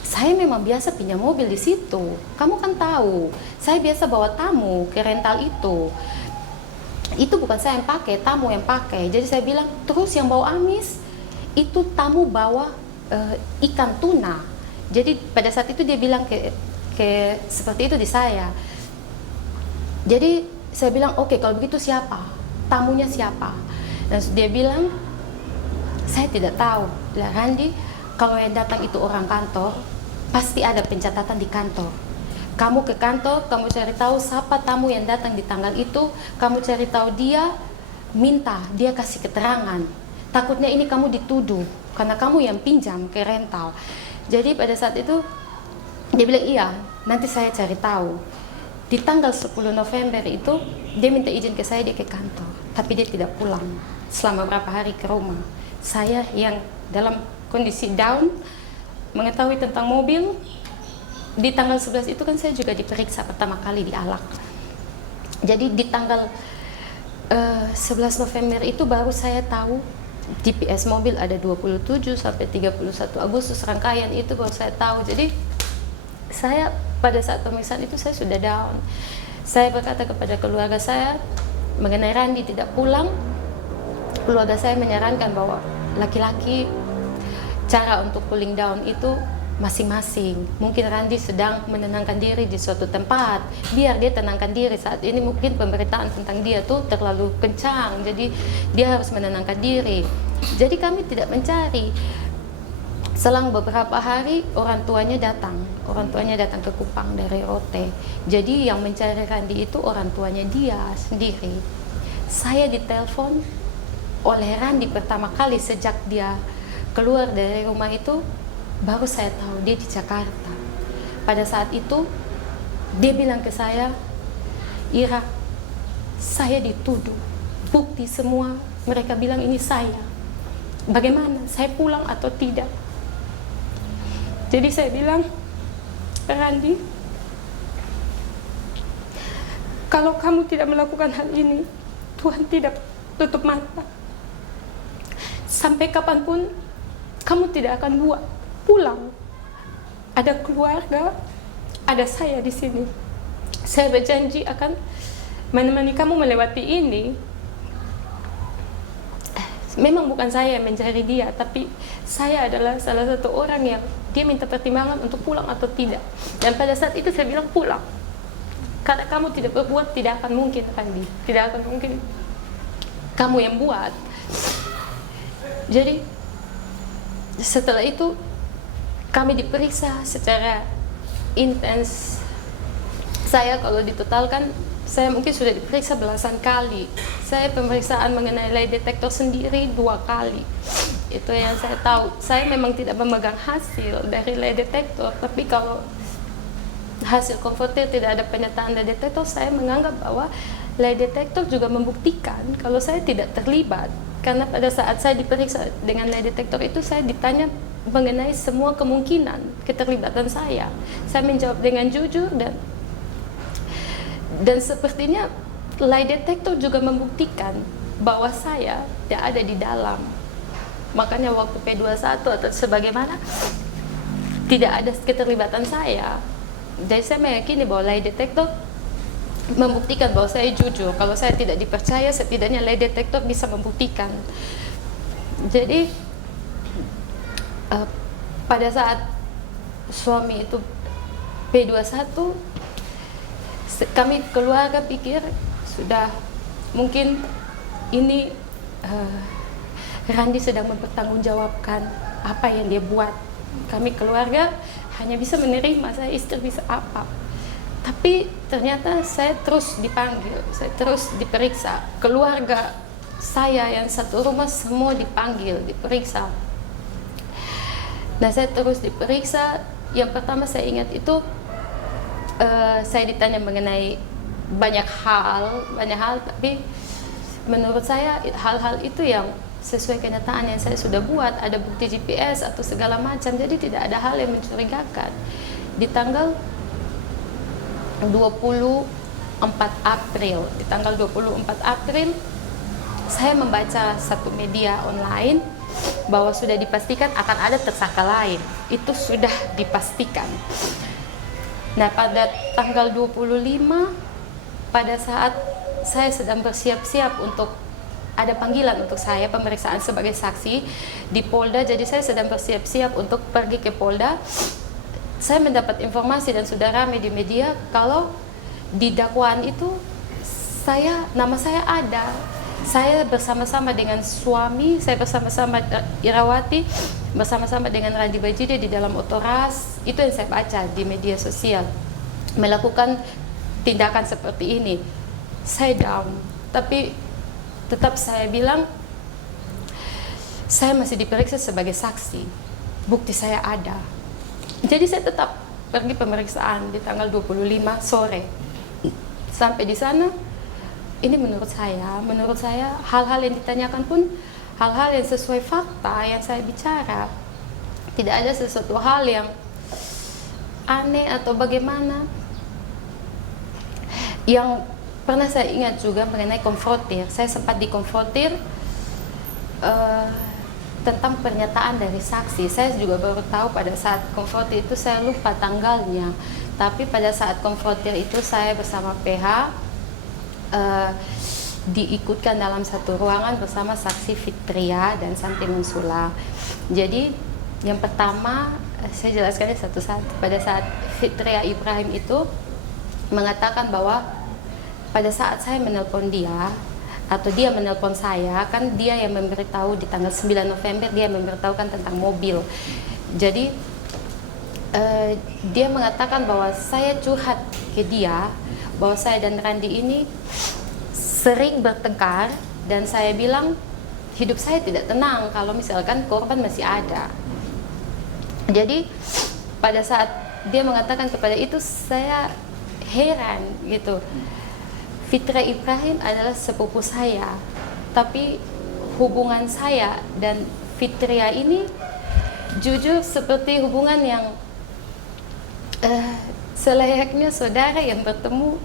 saya memang biasa pinjam mobil di situ. Kamu kan tahu, saya biasa bawa tamu ke rental itu. Itu bukan saya yang pakai, tamu yang pakai. Jadi saya bilang, terus yang bawa amis itu tamu bawa ikan tuna. Jadi pada saat itu dia bilang seperti itu di saya. Jadi saya bilang, oke, kalau begitu siapa? Tamunya siapa? Dan dia bilang, saya tidak tahu. Lah Randi, kalau yang datang itu orang kantor, pasti ada pencatatan di kantor. Kamu ke kantor, kamu cari tahu siapa tamu yang datang di tanggal itu, kamu cari tahu dia, minta dia kasih keterangan. Takutnya ini kamu dituduh karena kamu yang pinjam ke rental. Jadi pada saat itu dia bilang, iya, nanti saya cari tahu. Di tanggal 10 November itu dia minta izin ke saya, dia ke kantor, tapi dia tidak pulang selama berapa hari ke rumah. Saya yang dalam kondisi down mengetahui tentang mobil. Di tanggal 11 itu kan saya juga diperiksa pertama kali di Alak. Jadi di tanggal 11 November itu baru saya tahu GPS mobil ada 27 sampai 31 Agustus, rangkaian itu baru saya tahu. Jadi saya pada saat pemeriksaan itu saya sudah down. Saya berkata kepada keluarga saya mengenai Randi tidak pulang. Keluarga saya menyarankan bahwa laki-laki cara untuk cooling down itu masing-masing. Mungkin Randi sedang menenangkan diri di suatu tempat, biar dia tenangkan diri. Saat ini mungkin pemberitaan tentang dia tuh terlalu kencang, jadi dia harus menenangkan diri. Jadi kami tidak mencari. Selang beberapa hari orang tuanya datang ke Kupang dari Rote. Jadi yang mencari Randi itu orang tuanya dia sendiri. Saya ditelepon oleh Randi pertama kali sejak dia keluar dari rumah itu, baru saya tahu dia di Jakarta. Pada saat itu dia bilang ke saya, Ira, saya dituduh, bukti semua mereka bilang ini saya. Bagaimana, saya pulang atau tidak? Jadi saya bilang, Randi, kalau kamu tidak melakukan hal ini, Tuhan tidak tutup mata. Sampai kapanpun kamu tidak akan pulang. Ada keluarga, ada saya di sini. Saya berjanji akan menemani kamu melewati ini. Memang bukan saya yang mencari dia, tapi saya adalah salah satu orang yang dia minta pertimbangan untuk pulang atau tidak. Dan pada saat itu saya bilang pulang. Karena kamu tidak berbuat, tidak akan mungkin, Randi. Tidak akan mungkin kamu yang buat. Jadi setelah itu kami diperiksa secara intens. Saya kalau ditotalkan, saya mungkin sudah diperiksa belasan kali. Saya pemeriksaan mengenai lie detector sendiri 2 kali. Itu yang saya tahu. Saya memang tidak memegang hasil dari lie detector, tapi kalau hasil konfrontir tidak ada pernyataan lie detector, saya menganggap bahwa lie detector juga membuktikan kalau saya tidak terlibat karena pada saat saya diperiksa dengan lie detector itu saya ditanya mengenai semua kemungkinan keterlibatan saya. Saya menjawab dengan jujur dan sepertinya lie detector juga membuktikan bahwa saya tidak ada di dalam. Makanya waktu P21 atau sebagaimana tidak ada keterlibatan saya. Jadi saya meyakini bahwa lie detector membuktikan bahwa saya jujur. Kalau saya tidak dipercaya, setidaknya lie detector bisa membuktikan. Jadi pada saat suami itu P21, kami keluarga pikir sudah mungkin ini Randi sedang mempertanggungjawabkan apa yang dia buat. Kami keluarga hanya bisa menerima, saya istri bisa apa. Tapi ternyata saya terus dipanggil, saya terus diperiksa. Keluarga saya yang satu rumah semua dipanggil, diperiksa. Nah, saya terus diperiksa. Yang pertama saya ingat itu saya ditanya mengenai banyak hal, tapi menurut saya hal-hal itu yang sesuai kenyataan yang saya sudah buat, ada bukti GPS atau segala macam, jadi tidak ada hal yang mencurigakan. Di tanggal 24 April saya membaca satu media online bahwa sudah dipastikan akan ada tersangka lain. Itu sudah dipastikan. Nah, pada tanggal 25 pada saat saya sedang bersiap-siap untuk ada panggilan untuk saya pemeriksaan sebagai saksi di Polda, jadi saya sedang bersiap-siap untuk pergi ke Polda. Saya mendapat informasi dan sudah ramai di media kalau di dakwaan itu nama saya ada. Saya bersama-sama dengan suami, saya bersama-sama Irawati, bersama-sama dengan Randi Bajide di dalam otoras. Itu yang saya baca di media sosial. Melakukan tindakan seperti ini. Saya down, tapi tetap saya bilang saya masih diperiksa sebagai saksi. Bukti saya ada. Jadi saya tetap pergi pemeriksaan di tanggal 25 sore. Sampai di sana, ini menurut saya hal-hal yang ditanyakan pun hal-hal yang sesuai fakta yang saya bicara. Tidak ada sesuatu hal yang aneh atau bagaimana. Yang pernah saya ingat juga mengenai konfrontir. Saya sempat dikonfrontir tentang pernyataan dari saksi. Saya juga baru tahu pada saat konfrontir itu, saya lupa tanggalnya. Tapi pada saat konfrontir itu saya bersama PH diikutkan dalam satu ruangan bersama saksi Fitria dan Santi Mansula. Jadi yang pertama saya jelaskan satu-satu. Pada saat Fitria Ibrahim itu mengatakan bahwa pada saat saya menelpon dia atau dia menelpon saya, kan dia yang memberitahu di tanggal 9 November dia memberitahukan tentang mobil. Jadi dia mengatakan bahwa saya curhat ke dia bahwa saya dan Randi ini sering bertengkar, dan saya bilang hidup saya tidak tenang kalau misalkan korban masih ada. Jadi pada saat dia mengatakan kepada itu, saya heran gitu. Fitria Ibrahim adalah sepupu saya, tapi hubungan saya dan Fitria ini jujur seperti hubungan yang selayaknya saudara yang bertemu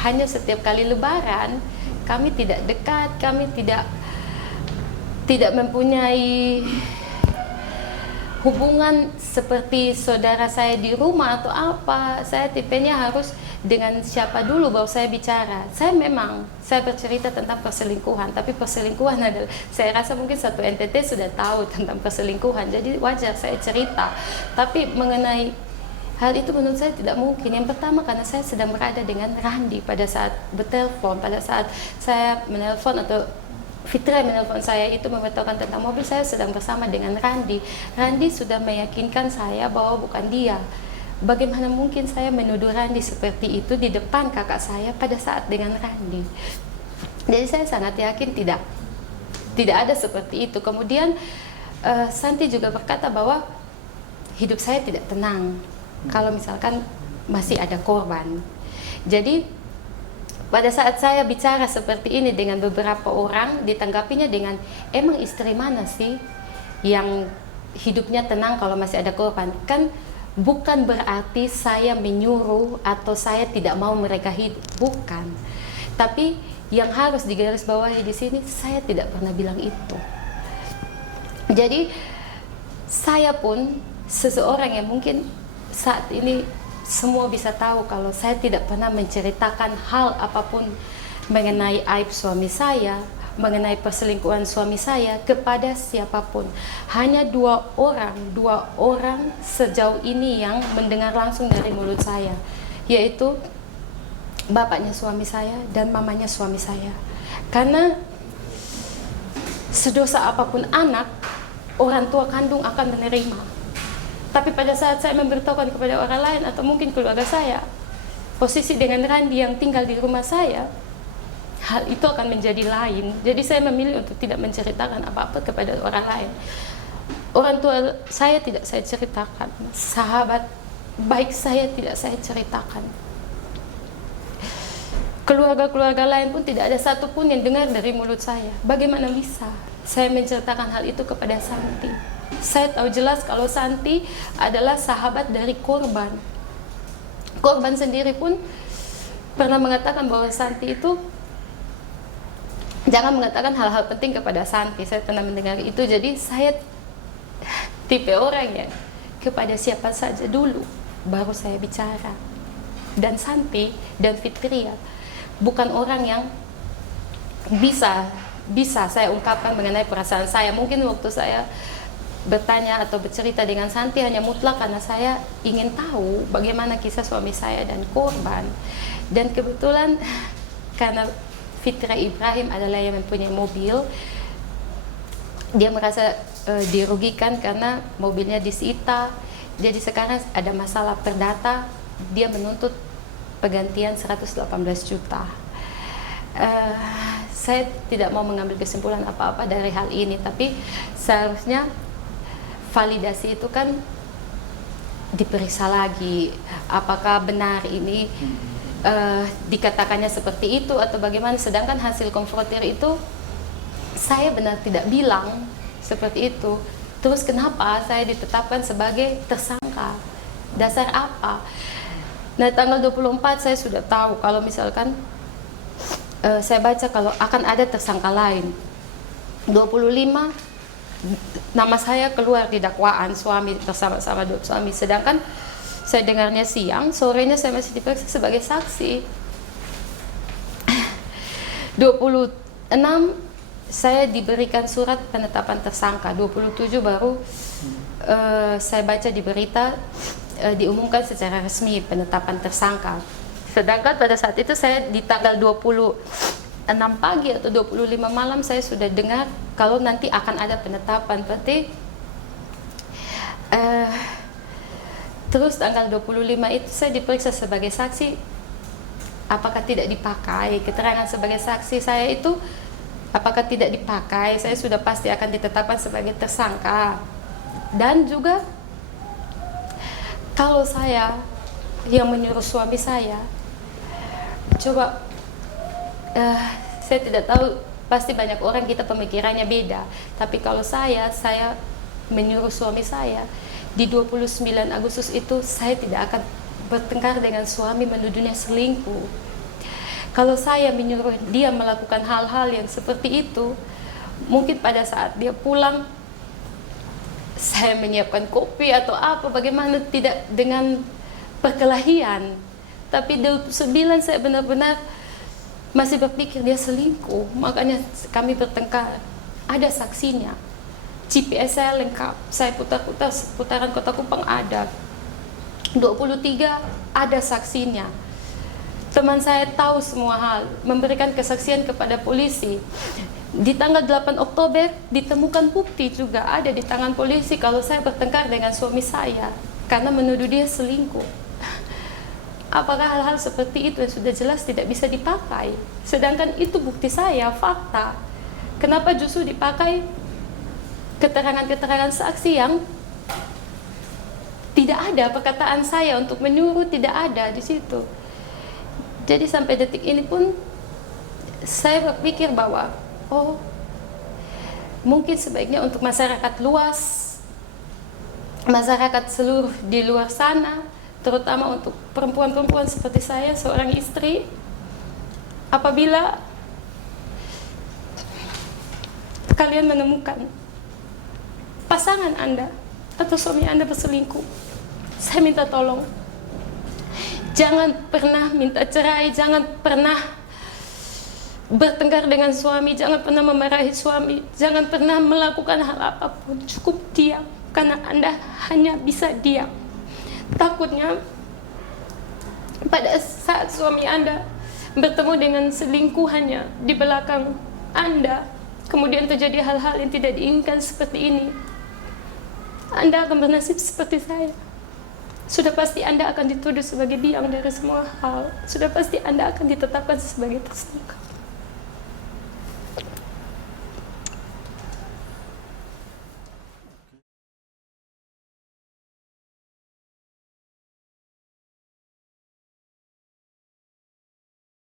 hanya setiap kali lebaran. Kami tidak dekat, kami tidak mempunyai hubungan seperti saudara saya di rumah atau apa. Saya tipenya harus dengan siapa dulu baru saya bicara. Saya bercerita tentang perselingkuhan, tapi perselingkuhan adalah, saya rasa mungkin satu NTT sudah tahu tentang perselingkuhan, jadi wajar saya cerita. Tapi mengenai hal itu menurut saya tidak mungkin. Yang pertama karena saya sedang berada dengan Randi pada saat bertelepon, pada saat saya menelpon atau Fitria menelpon saya itu memberitahukan tentang mobil, saya sedang bersama dengan Randi. Randi sudah meyakinkan saya bahwa bukan dia. Bagaimana mungkin saya menuduh Randi seperti itu di depan kakak saya pada saat dengan Randi? Jadi saya sangat yakin tidak ada seperti itu. Kemudian Santi juga berkata bahwa hidup saya tidak tenang kalau misalkan masih ada korban. Jadi pada saat saya bicara seperti ini dengan beberapa orang, ditanggapinya dengan, emang istri mana sih yang hidupnya tenang kalau masih ada korban? Kan bukan berarti saya menyuruh atau saya tidak mau mereka hidup, bukan. Tapi yang harus digarisbawahi di sini, saya tidak pernah bilang itu. Jadi saya pun seseorang yang mungkin saat ini semua bisa tahu kalau saya tidak pernah menceritakan hal apapun mengenai aib suami saya, mengenai perselingkuhan suami saya kepada siapapun. Hanya dua orang sejauh ini yang mendengar langsung dari mulut saya, yaitu bapaknya suami saya dan mamanya suami saya. Karena sedosa apapun anak, orang tua kandung akan menerima. Tapi pada saat saya memberitahukan kepada orang lain atau mungkin keluarga saya, posisi dengan Randi yang tinggal di rumah saya, hal itu akan menjadi lain. Jadi saya memilih untuk tidak menceritakan apa-apa kepada orang lain. Orang tua saya tidak saya ceritakan, sahabat baik saya tidak saya ceritakan. Keluarga-keluarga lain pun tidak ada satupun yang dengar dari mulut saya. Bagaimana bisa saya menceritakan hal itu kepada Santi? Saya tahu jelas kalau Santi adalah sahabat dari korban. Korban sendiri pun pernah mengatakan bahwa Santi itu jangan mengatakan hal-hal penting kepada Santi. Saya pernah mendengar itu. Jadi saya tipe orang yang kepada siapa saja dulu baru saya bicara. Dan Santi dan Fitria bukan orang yang bisa saya ungkapkan mengenai perasaan saya. Mungkin waktu saya bertanya atau bercerita dengan Santi hanya mutlak karena saya ingin tahu bagaimana kisah suami saya dan korban. Dan kebetulan karena Fitria Ibrahim adalah yang mempunyai mobil, dia merasa dirugikan karena mobilnya disita. Jadi sekarang ada masalah perdata, dia menuntut penggantian 118 juta. Saya tidak mau mengambil kesimpulan apa-apa dari hal ini, tapi seharusnya validasi itu kan diperiksa lagi, apakah benar ini dikatakannya seperti itu atau bagaimana. Sedangkan hasil konfrontir itu saya benar tidak bilang seperti itu. Terus kenapa saya ditetapkan sebagai tersangka? Dasar apa? Nah, tanggal 24 saya sudah tahu kalau misalkan saya baca kalau akan ada tersangka lain. 25 nama saya keluar di dakwaan suami bersama-sama suami, sedangkan saya dengarnya siang, sorenya saya masih diperiksa sebagai saksi. 26 saya diberikan surat penetapan tersangka, 27 baru saya baca di berita diumumkan secara resmi penetapan tersangka. Sedangkan pada saat itu saya di tanggal 26 pagi atau 25 malam saya sudah dengar kalau nanti akan ada penetapan. Berarti terus tanggal 25 itu saya diperiksa sebagai saksi. Apakah tidak dipakai keterangan sebagai saksi saya itu? Apakah tidak dipakai? Saya sudah pasti akan ditetapkan sebagai tersangka. Dan juga kalau saya yang menyuruh suami saya, coba saya tidak tahu, pasti banyak orang kita pemikirannya beda. Tapi kalau saya menyuruh suami saya di 29 Agustus itu, saya tidak akan bertengkar dengan suami menuduhnya selingkuh. Kalau saya menyuruh dia melakukan hal-hal yang seperti itu, mungkin pada saat dia pulang saya menyiapkan kopi atau apa, bagaimana tidak dengan perkelahian. Tapi 29 saya benar-benar masih berpikir dia selingkuh, makanya kami bertengkar. Ada saksinya, GPS saya lengkap, saya putar-putar seputaran Kota Kupang ada. 23 ada saksinya. Teman saya tahu semua hal, memberikan kesaksian kepada polisi. Di tanggal 8 Oktober ditemukan bukti juga ada di tangan polisi kalau saya bertengkar dengan suami saya karena menuduh dia selingkuh. Apakah hal-hal seperti itu yang sudah jelas tidak bisa dipakai? Sedangkan itu bukti saya, fakta. Kenapa justru dipakai keterangan-keterangan saksi yang tidak ada, perkataan saya untuk menyuruh tidak ada di situ. Jadi sampai detik ini pun saya berpikir bahwa, oh, mungkin sebaiknya untuk masyarakat luas, masyarakat seluruh di luar sana, terutama untuk perempuan-perempuan seperti saya, seorang istri, apabila kalian menemukan pasangan Anda atau suami Anda berselingkuh, saya minta tolong, jangan pernah minta cerai, jangan pernah bertengkar dengan suami, jangan pernah memarahi suami, jangan pernah melakukan hal apapun, cukup diam, karena Anda hanya bisa diam. Takutnya pada saat suami Anda bertemu dengan selingkuhannya di belakang Anda, kemudian terjadi hal-hal yang tidak diinginkan seperti ini, Anda akan bernasib seperti saya. Sudah pasti Anda akan dituduh sebagai biang dari semua hal. Sudah pasti Anda akan ditetapkan sebagai tersangka.